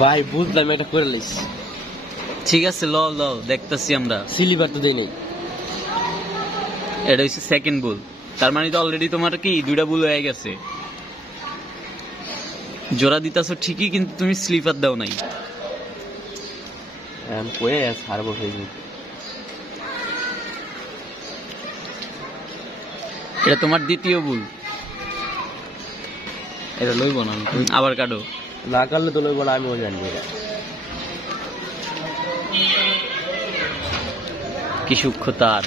ভাই বুঝলাম, এটা করে লিস। ঠিক আছে, ল ল দেখতেছি আমরা। সিলিভার তো দেই নাই। এটা হচ্ছে সেকেন্ড বুল, তার মানে তো অলরেডি তোমার কি 2টা বুল হয়ে গেছে। জোড়া দিতেছো ঠিকই, কিন্তু তুমি স্লিপার দাও নাই। এটা তোমার দ্বিতীয় বুল, এটা লইব না। আবার কাটো। না কাটলে তো লইব না, আমিও জানবো এটা। কি সূক্ষ্ম তার।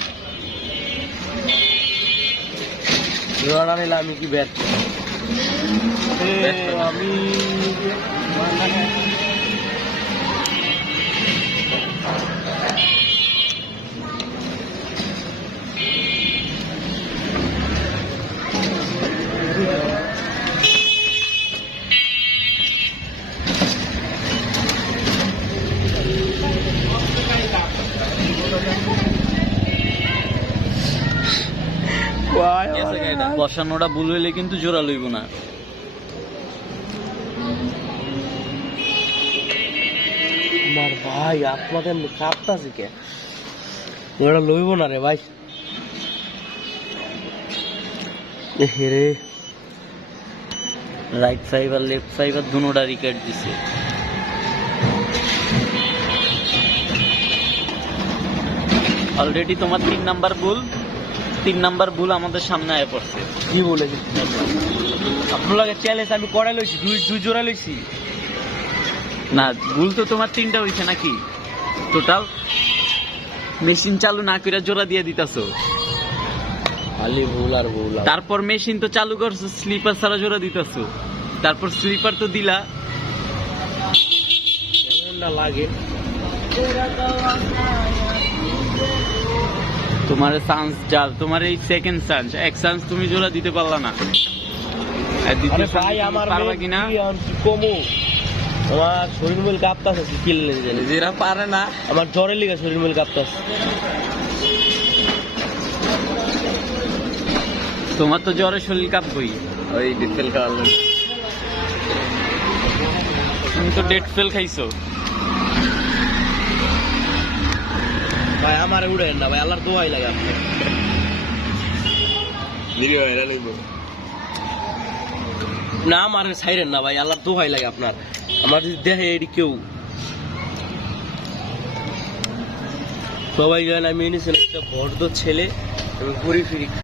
জোড়া না নিলে আমি কি ব্যাট আমি বসানোটা ভুল হইলে কিন্তু জোড়া লইব না। আমার ভাই আপনাদের কাঁপতাছে কে? ওটা লইব না রে ভাই। হেরে রাইট ফাইবার লেফট ফাইবার দুটোটা রিকেট দিছে। অলরেডি তোমার 3 নাম্বার ভুল আমাদের সামনে আয় পড়ছে। কি বলেছি আপনার লাগে চ্যালেঞ্জ আমি করাই লইছি, দুই জোড়া লইছি না, ভুল তো তোমার 3টা হইছে নাকি টোটাল? মেশিন চালু না করে জোড়া দিয়ে দিতাছো। খালি ভুল আর ভুল। তারপর মেশিন তো চালু করছো, স্লিপার ছাড়া জোড়া দিতাছো। তারপর স্লিপার তো দিলা। কেমন না লাগে? তোমার চান্স যা, তোমার এই সেকেন্ড চান্স, এক চান্স তুমি জোড়া দিতে পারলা না। আর দ্বিতীয় ভাই আমার পারবা কিনা? কমু আমার শরীর মিল কাঁপতাছে, কি কিনলে জানি যেরা পারে না, আমার জ্বরের লিগে শরীর মিল কাঁপতাছে। তোমার তো জ্বরে শরীর কাঁপবই। ওই ডেট ফেল খাওয়ার, তুমি তো ডেট ফেল খাইছো। ভাই আমার উড়েন না ভাই, আল্লাহর দোয়াই লাগে আপনার। না আমার ছাইরেন না ভাই, আল্লাহর দোহাই লাগে আপনার। আমার যদি দেখে এটি কেউ সবাই জানেন আমি এনেছেন একটা বড় ছেলে এবং ঘুরি ফিরি